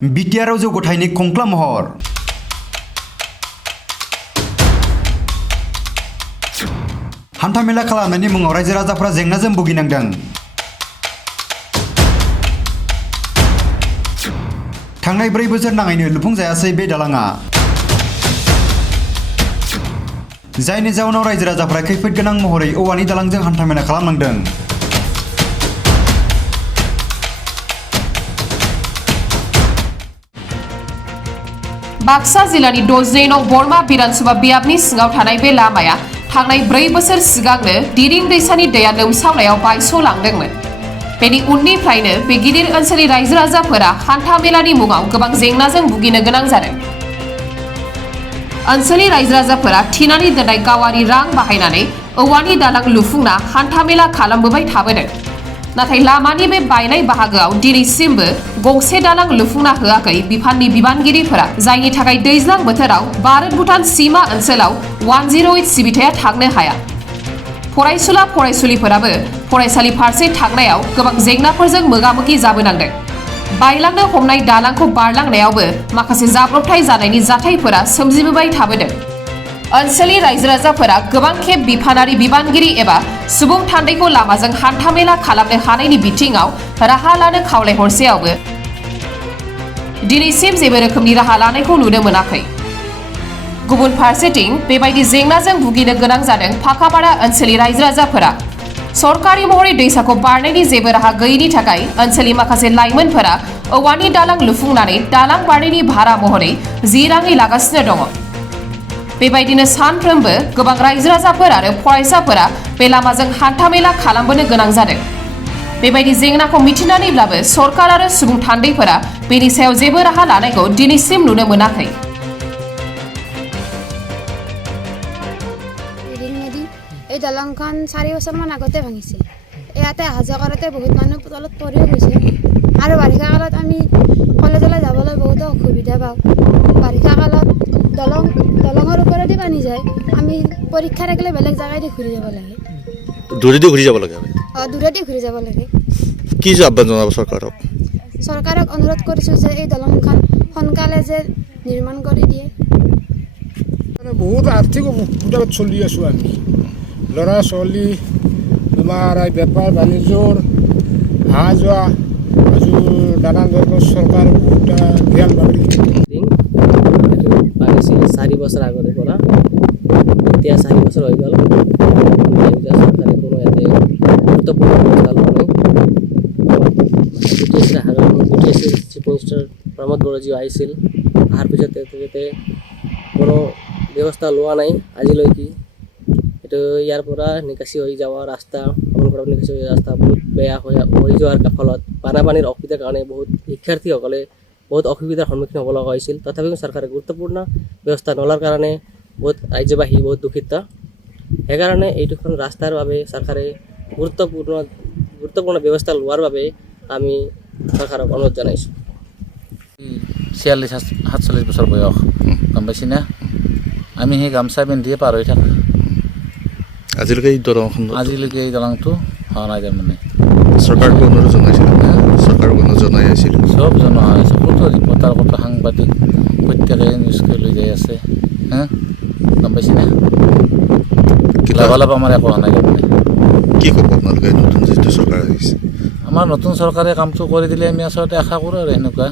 बिटिआरआव जौगाथायनि खंख्ला महर हान्थामेला खालामनायनि मुङाव रायजो राजाफोरा जेंनाजों भुगिनांदों। थांनाय 4 बोसोर नाङैनो लुफुंजायासै बे दालाङा, जायनि जाउनाव रायजो राजाफोरा खैफोद गोनां महरै औवानि दालांजों हान्थामेला खालामनांदों। बाक्सा जिल्लानि दजैनाव बरमा बिधानसभा बियाबनि सिङाव थानाय बे लामाया थांनाय 4 बोसोर सिगांनो दिरिं दैसानि दैया लोमसावनायाव बायस'लांदोंमोन। बेनि उननिफ्रायनो बे गिदिर ओनसोलनि रायजो राजाफोरा हान्था मेलानि मुङाव गोबां जेंनाजों भुगिनो गोनां जादों। ओनसोलनि रायजो राजाफोरा थिनानै दोननाय गावारि रां बाहायनानै औवानि दालां लुफुंना हान्था मेला खालामबोबाय थाबोदों। नाथाय लामानि बे बायनाय बाहागोआव दिनैसिमबो गंसे दालां लुफुंना होआखै बिफाननि बिबानगिरिफोरा, जायनि थाखाय दैज्लां बोथोराव भारत भुटान सीमा ओनसोलाव 108 सिबिथाया थांनो हाया। फरायसुला फरायसुलिफोराबो फरायसालि फारसे थांनायाव गोबां जेंनाफोरजों मोगा-मोगि जाबोनांदों। बायलांनो हमनाय दालांखौ बारलांनायावबो माखासे जाब्रबथाय जानायनि जाथायफोरा सोमजिबोबाय थाबोदों। ओनसोलनि रायजो राजाफोरा गोबां खेब बिफानारि बिबानगिरि एबा सुबुं थान्दैखौ लामाजों हान्थामेला खालामनो हानायनि बिथिङाव राहा लानो खावलायहरसेयावबो दिनैसिम जेबो रोखोमनि राहा लानायखौ नुनो मोनाखै। गुबुन फारसेथिं बेबायदि जेंनाजों भुगिनो गोनां जादों फाखापारा ओनसोलनि रायजो राजाफोरा। सरकारि महरै दैसाखौ बारनायनि जेबो राहा गैयैनि थाखाय ओनसोलनि माखासे लाइमोनफोरा औवानि दालां लुफुंनानै दालां बारनायनि भारा महरै 10 राङै लागासिनो दङ। बेबायदिनो सानफ्रोमबो गोबां रायजो राजाफोर आरो फरायसाफोरा बे लामाजों हान्थामेला खालामबोनो गोनां जादों। बेबायदि जेंनाखौ मिथिनानैब्लाबो सरकार आरो सुबुं थान्दैफोरा बेनि सायाव जेबो राहा लानायखौ दिनैसिम नुनो मोनाखै। এই দলংখন 4 বছৰমান আগতে ভাঙিছিল। ইয়াতে অহা যোৱা কৰোঁতে বহুত মানুহ তলত পৰিও গৈছে আৰু বাৰিষা কালত আমি কলেজলৈ যাবলৈ বহুতো অসুবিধা পাওঁ। বাৰিষা কালত দলঙৰ ওপৰেদি পানী যায়, আমি পৰীক্ষা থাকিলে বেলেগ জেগাইদি ঘূৰি যাব লাগে। দূৰেদি ঘূৰি যাব লাগে? দূৰেদি ঘূৰি যাব লাগে। কি আহ্বান জনাব চৰকাৰক? চৰকাৰক অনুৰোধ কৰিছোঁ যে এই দলংখন সোনকালে যে নিৰ্মাণ কৰি দিয়ে। বহুত আৰ্থিক অসুবিধাত চলি আছোঁ আমি। ল'ৰা ছোৱালী, তোমাৰ বেপাৰ বাণিজ্যৰ অহা যোৱা নানান ধৰণৰ চৰকাৰে বহুত জ্ঞান বাঢ়ি পাইছিল 4 বছৰ আগৰে পৰা। এতিয়া 4 বছৰ হৈ গ'ল, চৰকাৰে কোনো ইয়াতে গুৰুত্বপূৰ্ণ ব্যৱস্থা লোৱা নাই। চিফ মিনিষ্টাৰ প্ৰমোদ বড়োজী আহিছিল, অহাৰ পিছত তেখেতে কোনো ব্যৱস্থা লোৱা নাই আজিলৈকে। এইটো ইয়াৰ পৰা নিকাচি হৈ যোৱা ৰাস্তা, নিকাচি হৈ ৰাস্তা বহুত বেয়া হৈ যোৱাৰ ফলত বানপানীৰ অসুবিধাৰ কাৰণে বহুত শিক্ষাৰ্থীসকলে বহুত অসুবিধাৰ সন্মুখীন হ'ব লগা হৈছিল। তথাপিও চৰকাৰে গুৰুত্বপূৰ্ণ ব্যৱস্থা নলোৱাৰ কাৰণে বহুত ৰাজ্যবাসী বহুত দুখিত। সেইকাৰণে এইটোখন ৰাস্তাৰ বাবে চৰকাৰে গুৰুত্বপূৰ্ণ ব্যৱস্থা লোৱাৰ বাবে আমি চৰকাৰক অনুৰোধ জনাইছোঁ। 46-47 বছৰ বয়স, গম পাইছি না? আমি সেই গামচা পিন্ধিয়ে পাৰ হৈ থাকোঁ। আজিলৈকে এই দলংটো হোৱা নাই। তাৰমানে চৰকাৰক অনুৰোধ জনাইছিল, চব জনোৱা হৈছে। ক'তো ৰিপৰ্টাৰ, ক'তো সাংবাদিক, প্ৰত্যেকে নিউজ কৰি লৈ যাই আছে। গম পাইছি না? লাভালাভ আমাৰ একো হোৱা নাই। তাৰমানে কি ক'ব আপোনালোকে? নতুন যিটো চৰকাৰ আহিছে, আমাৰ নতুন চৰকাৰে কামটো কৰি দিলে আমি আচলতে আশা কৰোঁ আৰু সেনেকুৱা।